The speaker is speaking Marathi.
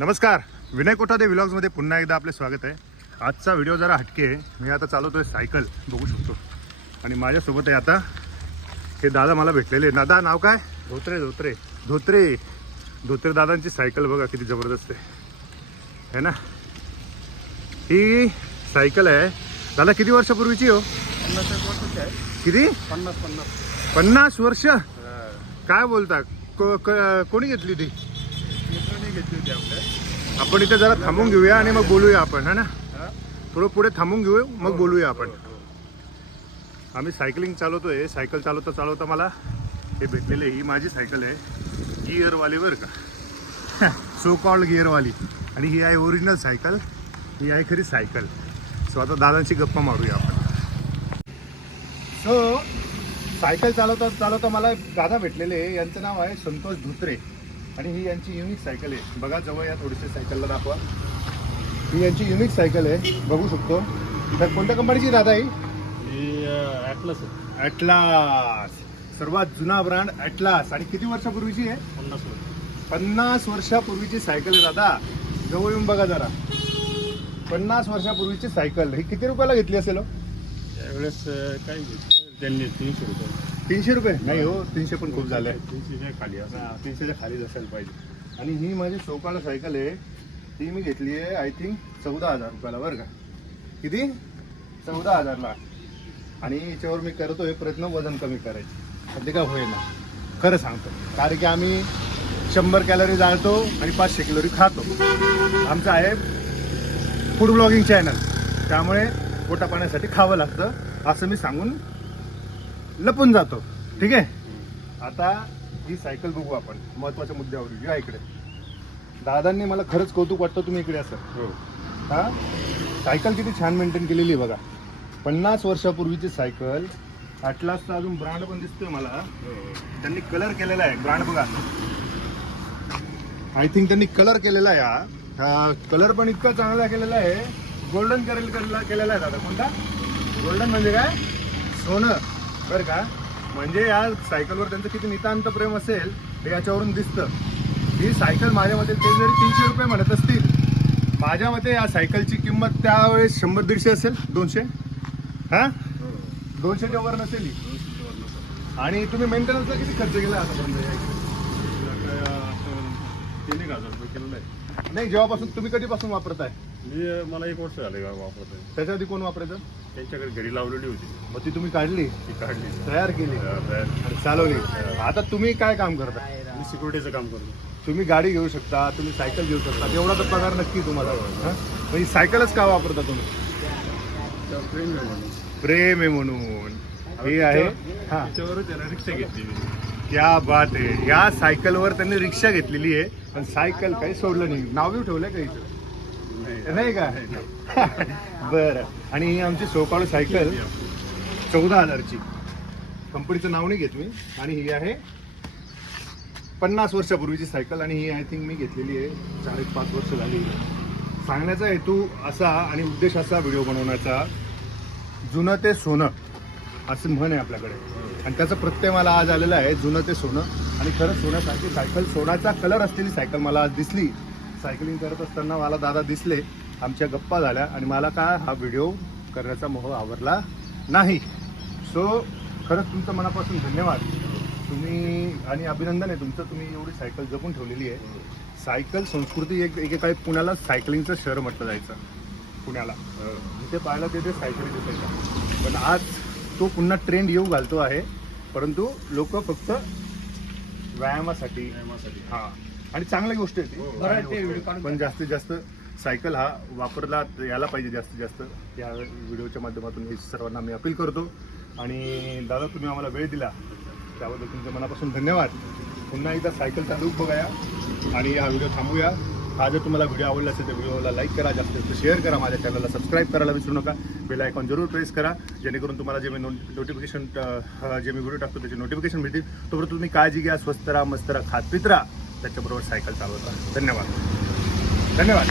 नमस्कार. विनय कोठादे व्लॉग्समध्ये पुन्हा एकदा आपले स्वागत आहे. आजचा व्हिडिओ जरा हटके आहे. मी आता चालवतोय सायकल. बघू शकतो. आणि माझ्यासोबत आहे आता हे दादा मला भेटलेले आहे. दादा नाव काय? धोत्रे धोत्रे. धोत्रे. धोत्रे दादांची सायकल बघा किती जबरदस्त आहे. है ना? ही सायकल आहे. दादा किती वर्षापूर्वीची हो? पन्नास एक वर्षाची आहे. किती? पन्नास पन्नास. पन्नास वर्ष? काय बोलता? को- क- कोणी घेतली ती घेतली होती आपल्या. आपण इथे जरा थांबून घेऊया आणि मग बोलूया आपण है ना? हा? थोडं पुढे थांबून घेऊ मग बोलूया आपण. आम्ही सायकलिंग चालवतोय सायकल चालवता चालवता मला हे भेटलेले ही माझी सायकल आहे गिअरवाली बरं का. So called गिअरवाली. आणि ही आहे ओरिजिनल सायकल. ही आहे खरी सायकल. सो आता दादांची गप्पा मारूया आपण. सो सायकल चालवता चालवता मला दादा भेटलेले यांचं नाव आहे संतोष धुत्रे. आणि ही यांची युनिक सायकल आहे. बघा जवळ या थोडीशी सायकलला दाखवा. ही यांची युनिक सायकल आहे. बघू शकतो. तर कोणत्या कंपनीची दादा ही? ही ॲटलस ॲटलास सर्वात जुना ब्रँड ॲटलास आणि किती वर्षापूर्वीची आहे? पन्नास वर्ष. पन्नास वर्षापूर्वीची सायकल आहे दादा. जवळ येऊन बघा जरा. पन्नास वर्षापूर्वीची सायकल ही किती रुपयाला घेतली असेल हो? त्यावेळेस काय घेतलं? त्यांनी तीनशे रुपये. तीनशे रुपये? नाही हो तीनशे पण खूप झाले. तीनशेच्या खाली असं. तीनशेच्या खालीच असायला पाहिजे. आणि ही माझी सोकाळ सायकल आहे. ती मी घेतली आहे आय थिंक चौदा हजार रुपयाला बरं का? किती? चौदा हजारला. आणि याच्यावर मी करतोय प्रयत्न वजन कमी करायचे. ते काय होईना. खरं सांगतो. कारण की आम्ही शंभर कॅलरी जाळतो आणि पाचशे कॅलरी खातो. आमचं आहे फूड ब्लॉगिंग चॅनल. त्यामुळे पोटा पाण्यासाठी खावं लागतं असं मी सांगून लपून जातो. ठीक आहे? आता ही सायकल बघू आपण. महत्त्वाच्या मुद्द्यावर. या इकडे. दादांनी मला खरंच कौतुक वाटतं तुम्ही इकडे असं. हो. हा? सायकल किती छान मेंटेन केलेली आहे बघा. पन्नास वर्षापूर्वीची सायकल अटलासचा अजून ब्रँड पण दिसतोय मला. त्यांनी कलर केलेला आहे. ब्रँड बघा. आय थिंक त्यांनी कलर केलेला आहे हा. हा कलर पण इतका चांगला केलेला आहे. गोल्डन कलर केलेला आहे दादा. कोणता? गोल्डन म्हणजे काय? सोनं. बरं का? म्हणजे या सायकलवर त्यांचं किती नितांत प्रेम असेल हे याच्यावरून दिसतं. ही सायकल माझ्या मते ते जरी तीनशे रुपये म्हणत असतील माझ्या मते या सायकलची किंमत त्यावेळेस शंभर दीडशे असेल दोनशे? हा? दोनशेच्या वर नसेल ही. आणि तुम्ही मेंटेनन्सला किती खर्च केला आतापर्यंत या इकडे? तीन एक हजार रुपये केलेलं आहे नाही जेव्हापासून तुम्ही कधीपासून वापरताय? मी मला एक वर्ष झाले वापरतोय. त्याच्या आधी कोण वापरायचं? त्यांच्याकडे घरी लावलेली होती. मग ती तुम्ही काढली? ती काढली. तयार केली. अं, बाहेर. आणि चालवली. आता तुम्ही काय काम करता? मी सिक्युरिटीचं काम करतो. तुम्ही गाडी घेऊ शकता तुम्ही सायकल घेऊ शकता. तेवढा तर पगार नक्की तुम्हाला. हा? ही सायकलच का वापरता तुम्ही? त्यावर प्रेम आहे म्हणून. प्रेम आहे म्हणून. हे आहे? हा. त्याच्यावरच त्याला रिक्षा घेतली मी क्या बात आहे. या सायकलवर त्यांनी रिक्षा घेतलेली आहे पण सायकल काही सोडलं नाही. नाव बी ठेवलंय का इथं? नाही का? बरं. आणि ही आमची सोकाळ सायकल चौदा हजारची. कंपनीचं नाव नाही घेत मी. आणि ही आहे पन्नास वर्षापूर्वीची सायकल आणि ही आय थिंक मी घेतलेली आहे. चार एक पाच वर्ष झाली. सांगण्याचा हेतू असा आणि उद्देश असा व्हिडिओ बनवण्याचा जुनं ते सोनं असं म्हण आहे आपल्याकडे. आणि त्याचा प्रत्यय मला आज आलेला आहे जुनं ते सोनं. आणि खरंच सोन्यासारखी सायकल सोन्याचा कलर असलेली सायकल मला आज दिसली. सायकलिंग करत असताना मला दादा दिसले आमच्या गप्पा झाल्या आणि मला काय हा व्हिडिओ करण्याचा मोह आवडला नाही. सो खरंच तुमचं मनापासून धन्यवाद. तुम्ही आणि अभिनंदन आहे तुमचं तुम्ही एवढी सायकल जपून ठेवलेली आहे. सायकल संस्कृती एक एकेकाळी पुण्याला सायकलिंगचं शहर म्हटलं जायचं. पुण्याला. जिथे पाहिलं तिथे सायकली दिसायच्या. पण आज तो पुन्हा ट्रेंड येऊ घालतो आहे. परंतु लोक फक्त व्यायामासाठी प्रेमासाठी हा. आणि चांगली गोष्ट आहे ती हो, बरं आहे ते. पण जास्तीत जास्त सायकल हा वापरला यायला पाहिजे जास्तीत जास्त. या व्हिडिओच्या माध्यमातून हे सर्वांना मी अपील करतो. आणि दादा तुम्ही आम्हाला वेळ दिला. त्याबद्दल तुमच्या मनापासून धन्यवाद. पुन्हा एकदा सायकलचा लूक बघूया. आणि हा व्हिडिओ थांबूया. हा जर तुम्हाला व्हिडिओ आवडला असेल तर व्हिडिओला लाईक करा. जास्तीत जास्त शेअर करा. माझ्या चॅनलला सबस्क्राईब करायला विसरू नका. बेल आयकॉन जरूर प्रेस करा. जेणेकरून तुम्हाला जे मी नोटिफिकेशन जे मी व्हिडिओ टाकतो त्याचे नोटिफिकेशन मिळतील तोपर्यंत तुम्ही काळजी घ्या. स्वस्त राहा मस्त राहा खात पित राहा. त्याच्याबरोबर सायकल चालवत. धन्यवाद. धन्यवाद.